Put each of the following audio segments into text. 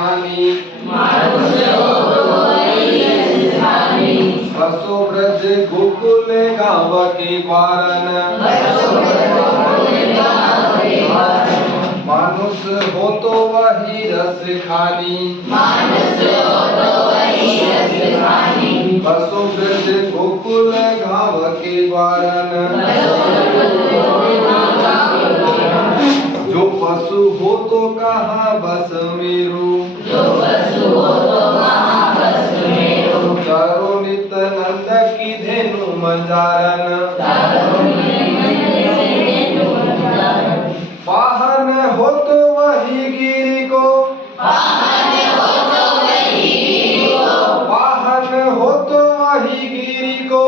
खानी बसो ब्रज गोकुल गाँव के बारन मानुष हो तो वही रस खानी बसो ब्रज गोकुल गाँव के बारन जो पशु हो तो कहाँ बस मेरो चारों नित नंद की धेनु मंजारन वाहन हो तो वही गिरी को वाहन हो तो वही गिरी को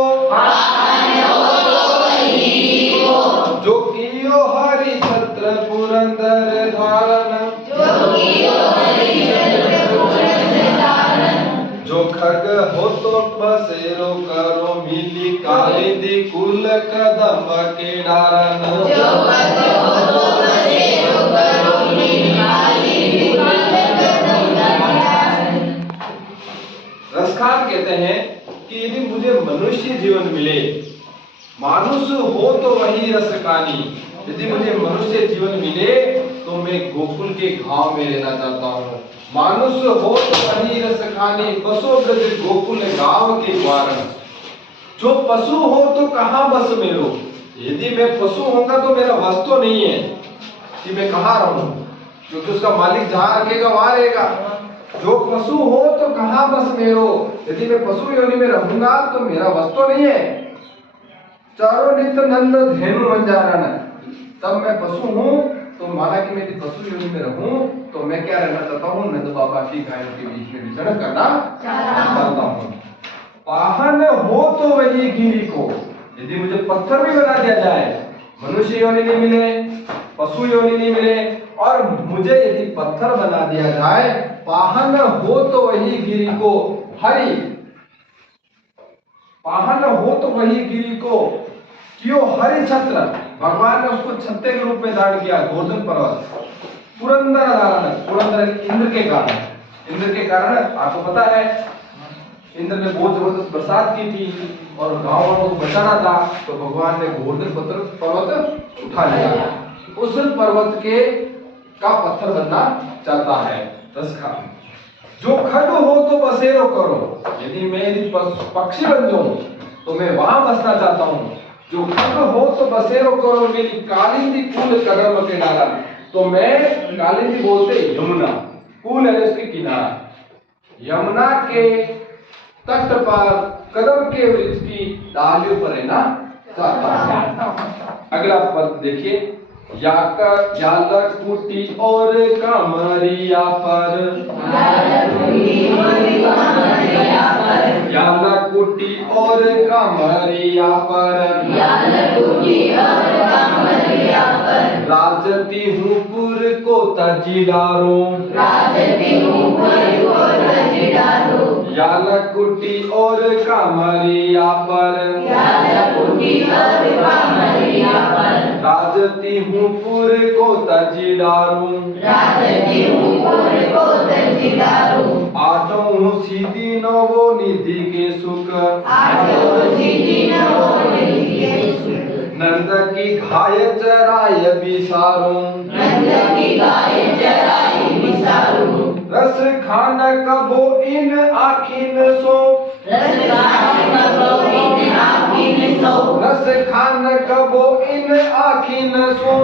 जो कियो हरि छत्र पुरंदर धारण जो खग हो तो बसेरो करो मिली कालिंदी कुल कदम के डारन रसखान कहते हैं कि यदि मुझे मनुष्य जीवन मिले मानुष हो तो वही रस खानी यदि मुझे मनुष्य जीवन मिले तो मैं गोकुल के गांव में रहना चाहता हूँ मानुष हो तो वही रस खानी बसो ब्रज गोकुल गांव के द्वार जो पशु हो तो कहाँ बस मेरो यदि मैं पशु होगा तो मेरा बस तो नहीं है कि मैं कहाँ रहूं क्योंकि उसका मालिक जहाँ रखेगा वहां रहेगा जो पशु हो तो कहाँ बस मेरो यदि मैं पशु योनि में रहूंगा तो मेरा बस तो नहीं है चारों नित नंद धेनु मंजारन तब मैं पशु हूँ तो माना कि मैं पशु योनि में रहूं तो मैं क्या रहना चाहता हूँ नंद बाबा की गायों के बीच में विचरण करना चाहता हूँ वाहन हो तो वही गिरी को यदि मुझे पत्थर भी बना दिया जाए मनुष्य योनि नहीं मिले पशु योनि नहीं मिले और मुझे यदि पत्थर बना दिया जाए वाहन हो तो वही गिरी को हरि वाहन हो तो वही गिरी को क्यों हरि छत्र भगवान ने उसको छत्ते के रूप में धारण किया गोवर्धन पर्वत पुरंदर धारण पुरंदर इंद्र के कारण आपको पता है इंद्र ने बहुत जबरदस्त बरसात की थी और गांव वालों को बचाना था तो भगवान ने गोवर्धन पर्वत उठा लिया उस पर्वत के का पत्थर बनना चाहता है रसखान जो खग हो तो बसेरो करो यदि मैं पक्षी बन जाऊं तो मैं वहां बसना चाहता हूं जो खग हो तो बसेरो करो मेरी कालिंदी कूल कदम के डाला तो मैं कालिंदी बोलते यमुना कूल है उसके किनारा यमुना के तट पर कदम के वृक्ष की डालियों पर रहना चाहता हूं अगला पद देखिए यालक कुटी और कामरिया पर यालक कुटी और कामरिया पर राजती हूँ पुर को तजिडारो यालक कुटी और कामरिया पर राजती हूँ पुर को तजिडारू आठों हूँ सीधी नवो निधि के सुख नंद की घाय चराय बिसारू रस खान कबो इन आखिन सो रस खान कबो इन आखिन सो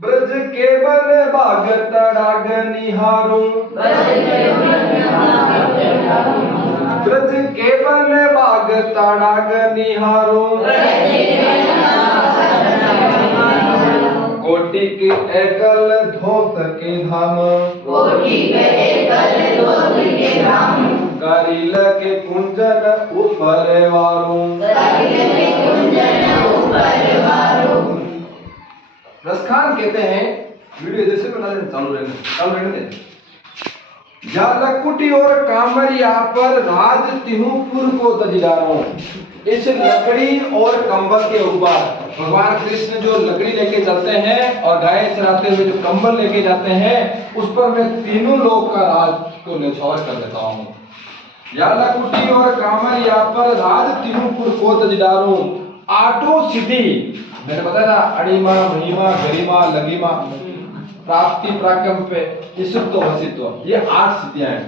ब्रज केवल बाग तड़ाग निहारो ब्रज केवल बाग तड़ाग निहारो कोटि के एकल धोत के धाम करिल के कुंजन ऊपर वारो रसखान कहते हैं वीडियो जैसे बना चालू रहने दें यालकुटी और कामरिया पर राज तिहुपुर को तजिडारो इस लकड़ी और कंबल के ऊपर भगवान कृष्ण जो लकड़ी लेके चलते हैं और गाय चराते हुए जो कंबल लेके जाते हैं, उस पर मैं तीनों लोग का राज को न्यौछावर कर देता हूँ। या लकुटी और कामर या पर राज तीनों पुर को तज डारूं, आठों सिद्धि मैंने बताया ना, अणिमा महिमा गरिमा लगिमा प्राप्ति प्राकंप ईसुत्व वसित्व, ये 8 सिद्धियां हैं।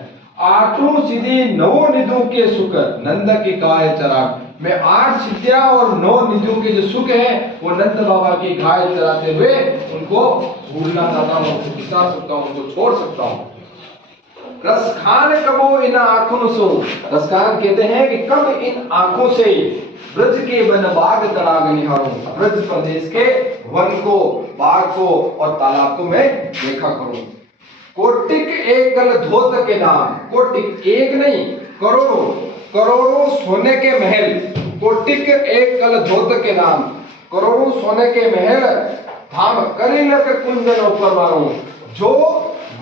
आठों सिद्धि 9 निधियों के सुख नंद की गाय चरा। मैं 8 सिद्धियां और 9 निधियों के जो सुख हैं वो नंद बाबा की गाय चराते हुए उनको भूलना चाहता हूँ, बिता सकता हूँ, उनको छोड़ सकता हूँ। रसखान कबो इन आंखों से, रसखान कहते हैं कि कब इन आंखों से ब्रज के वन बाग तड़ाग निहारूं, ब्रज प्रदेश के वन को, बाग को और तालाब को मैं देखा करूं। कोटिक एकल धोत के दाम, कोटिक एक नहीं करोड़ों, करोड़ों सोने के महल, कोटिक एकल धोत के दाम, करोड़ों सोने के महल धाम करिल के कुंजन ऊपर मारूं। जो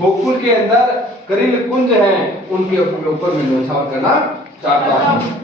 गोकुल के अंदर करिल कुंज हैं उनके ऊपर मैं न्यौछावर करना चाहता हूँ।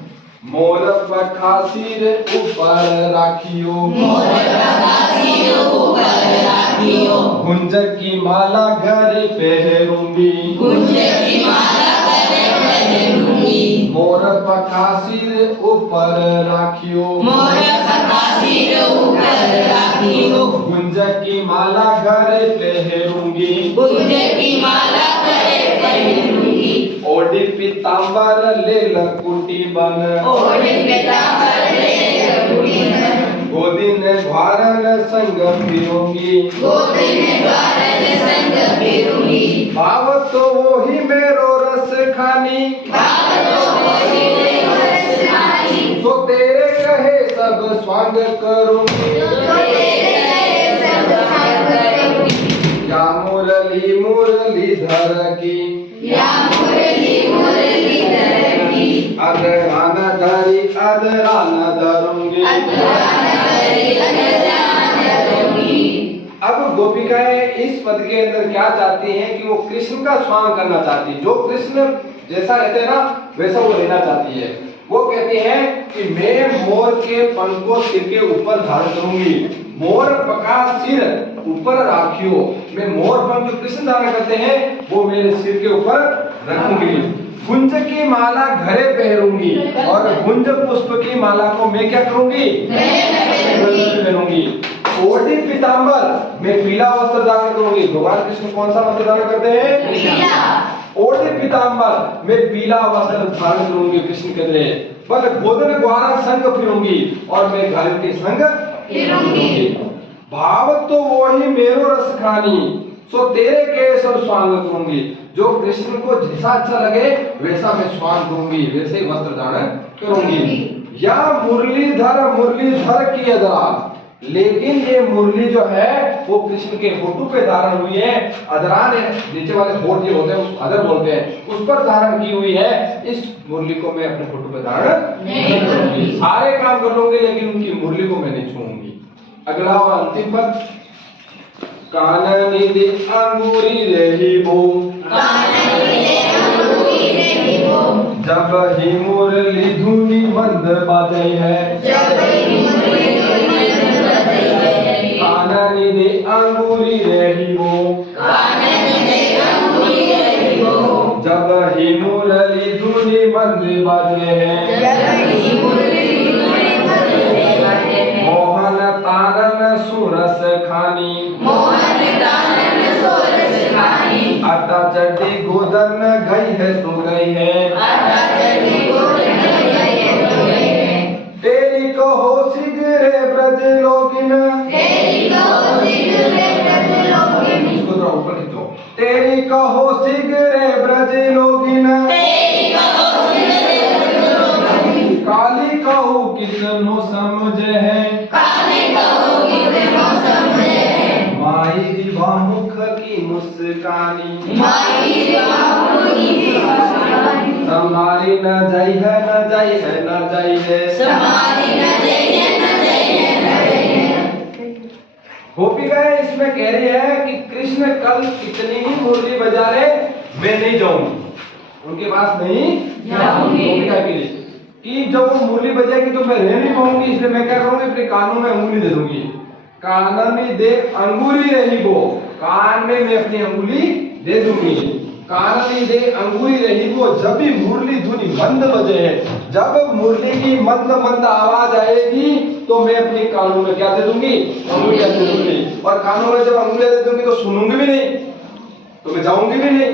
मोर पखासीर ऊपर राखियो, मोर पखासीर ऊपर राखियो, गुंज की माला घर पहनूंगी, गुंज की माला घर पहनूंगी। मोर पखासीर ऊपर राखियो, मोर पखासीर ऊपर राखियो, गुंज की माला घर पहनूंगी, गुंज की माला घर पहनूंगी। ओढ़ी पीतांबर ले लकुटी बन, ओढ़ी पीतांबर ले लकुटी बन, गोदिन द्वारन संग फिरूंगी, गोदिन द्वारन संग फिरूंगी। भाव तो वही मेरो रस खानी, भाव तो वही मेरो रस खानी, तो तेरे कहे सब स्वांग करूंगी, तो तेरे कहे सब स्वांग करूंगी। या मुरली मुरलीधर की, या मुरली मुरलीधर की, अदरान धरी अदरान धरूंगी, अदरान धरी अदरान धरूंगी। अब गोपिकाएं इस पद के अंदर क्या चाहती हैं कि वो कृष्ण का स्वांग करना चाहती है। जो कृष्ण जैसा रहते हैं ना वैसा वो रहना चाहती है। वो कहती है कि मैं मोर के पंख को सिर के ऊपर धारण करूंगी, मोर पका सिर ऊपर राखियो, मैं मोर पंख जो कृष्ण धारण करते हैं वो मेरे सिर के ऊपर रखूंगी। गुंज की माला घरे पहनूंगी, और गुंज पुष्प की माला को मैं क्या करूंगी, पहनूंगी। ओढ़ी पीतांबर, मैं पीला वस्त्र धारण करूंगी। भगवान कृष्ण कौन सा वस्त्र धारण करते हैं, पीला। ओढ़ी पीतांबर, मैं पीला वस्त्र धारण करूंगी कृष्ण के लिए। पर गोदन द्वारा संग फिरूंगी, और मैं घर के संग फिरूंगी। भाव तो वही मेरो रस खानी, सो तेरे के सब स्वांग करूंगी। जो कृष्ण को जैसा अच्छा लगे वैसा मैं स्वांग करूंगी, वैसे ही वस्त्र धारण करूंगी। या मुरलीधर की अदरा, लेकिन ये मुरली जो है वो कृष्ण के होठों पे धारण हुई है। अदरान नीचे वाले होठ जो होते हैं उस अदर बोलते हैं, उस पर धारण की हुई है। इस मुरली को मैं अपने होठों पे धारण नहीं करूंगी। सारे काम कर लूंगी लेकिन उनकी मुरली को मैं नहीं छूऊंगी। अगला और अंतिम पद, काननी दे अंगूरी रही वो, काननी दे अंगूरी रही वो, जब ही मुरली धुनी मंद बाजे है, जब ही मुरली धुनी मंद बाजे है। काननी दे अंगूरी रही वो, काननी दे अंगूरी रही वो, जब ही मुरली धुनी मंद बाजे है, जब ही मुरली धुनी मंद बाजे है। मोहन तानन सुरस खानी, मोहन तानन सुरस खानी, आटा चड्डी गोदन गई है तो गई है, आटा चड्डी गोदन गई है तो गई है। तेरी कहो सिगरे ब्रज लोगिन, तेरी कहो सिगरे ब्रज लोगिन, इसको थोड़ा ऊपर खींचो। तेरी कहो सिगरे ब्रज लोगिन, तेरी कहो सिगरे ब्रज लोगिन, काली कहो कितनो समझे है, काली कहो कितनो समझे है। माई दिवा मुख की मुस्कानी, माई दिवा मुख की मुस्कानी, संभाली न जाई है न जाई है न जाई है, संभाली न जाई है न जाई है न जाई है। गोपिकाएं इसमें कह रही है कि कृष्ण कल कितनी ही मुरली बजा ले मैं नहीं जाऊंगी, उनके पास नहीं जाऊंगी। गोपिका के लिए कि जब वो मुरली बजाएगी तो मैं रह नहीं पाऊंगी, इसलिए मैं क्या करूंगी, अपने कानों में अंगुली दे दूंगी। काननी दे अंगुली रही वो, कान में मैं अपनी अंगुली दे दूंगी। काननी दे अंगुली रही वो, जब भी मुरली धुनी मंद बजे, जब मुरली की मंद मंद आवाज आएगी तो मैं अपने कानों में क्या दे दूंगी, अंगुलियां दे दूंगी। और कानों में जब अंगुलियां दे दूंगी तो सुनूंगी भी नहीं, तो मैं जाऊंगी भी नहीं,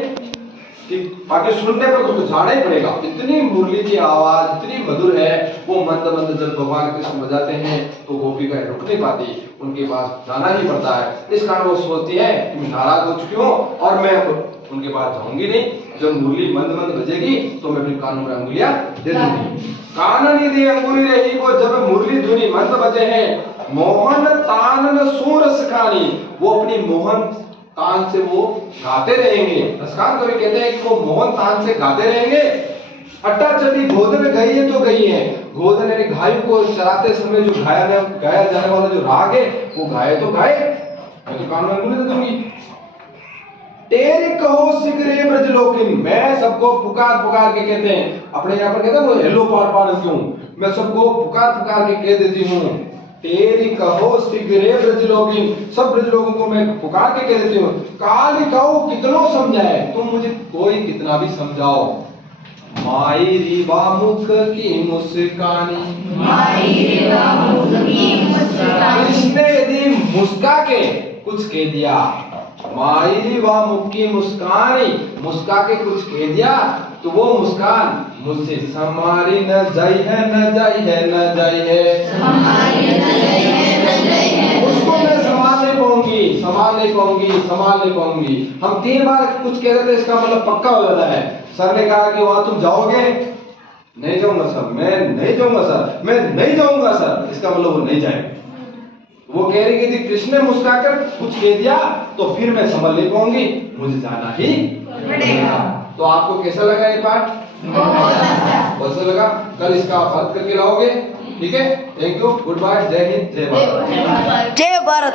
ठीक। बाकी सुनने पर तो जाना ही पड़ेगा। इतनी मुरली की आवाज इतनी मधुर है, वो मंद मंद जब भगवान कृष्ण बजाते हैं तो गोपिकाएं रुक नहीं पाती, उनके पास जाना ही पड़ता है। इस कारण वो सोचती है कि मैं नाराज हो चुकी हूँ और मैं उनके पास जाऊंगी नहीं। जब मुरली मंद मंद बजेगी तो मैं अपने कानों में अंगुलियां दे दूंगी। काननी दे अंगुली रही वो, जब मुरली धुनी मंद बजे हैं, मोहन तानन सूरस खानी, वो अपनी मोहन तान से वो गाते रहेंगे। रसकान कवि कहते हैं कि वो मोहन तान से गाते रहेंगे। अट्टा चली गोदन गई है तो गई है, गोदन यानी गायों को चराते समय जो गाया जाने वाला जो राग है वो गाए तो गाए, मैं तो कान में अंगुली दे दूंगी। तेरी कहो सिगरे ब्रजलोकिन, मैं सबको पुकार पुकार के कहते हैं, अपने यहाँ पर कहते हैं वो हेलो पार पार क्यों, मैं सबको पुकार पुकार के कह देती हूँ। तेरी कहो सिगरे ब्रजलोकिन, सब ब्रजलोगों को मैं पुकार के कह देती हूँ। काल कहो कितनो समझाए, तुम मुझे कोई कितना भी समझाओ। माई रीवा मुख की मुस्कानी, माई रीवा मुख की मुस्कानी, कृष्ण यदि मुस्का के कुछ कह दिया, माई रीवा मुख की मुस्कानी, मुस्का के कुछ कह दिया तो वो मुस्कान मुझसे समारी न जाई है, न जाई है, न जाई है, हमारी न जाई है, न जाई है, उसको मैं संभाल नहीं पाऊंगी, संभाल नहीं पाऊंगी, संभाल नहीं पाऊंगी। हम 3 बार कुछ कह रहे थे, इसका मतलब पक्का हो जाता है। सर ने कहा कि वहां तुम जाओगे, नहीं जाऊंगा सर, मैं नहीं जाऊंगा सर, मैं नहीं जाऊंगा सर, इसका मतलब वो नहीं जाए। वो कह रही थी कृष्ण ने मुस्कुराकर कुछ कह दिया तो फिर मैं संभल नहीं पाऊंगी, मुझे जाना ही पड़ेगा। तो आपको कैसा लगा ये पाठ? बहुत अच्छा। कैसा लगा? कल इसका अर्थ करके लाओगे, ठीक है। थैंक यू, गुड बाय, जय हिंद, जय भारत। जय भारत।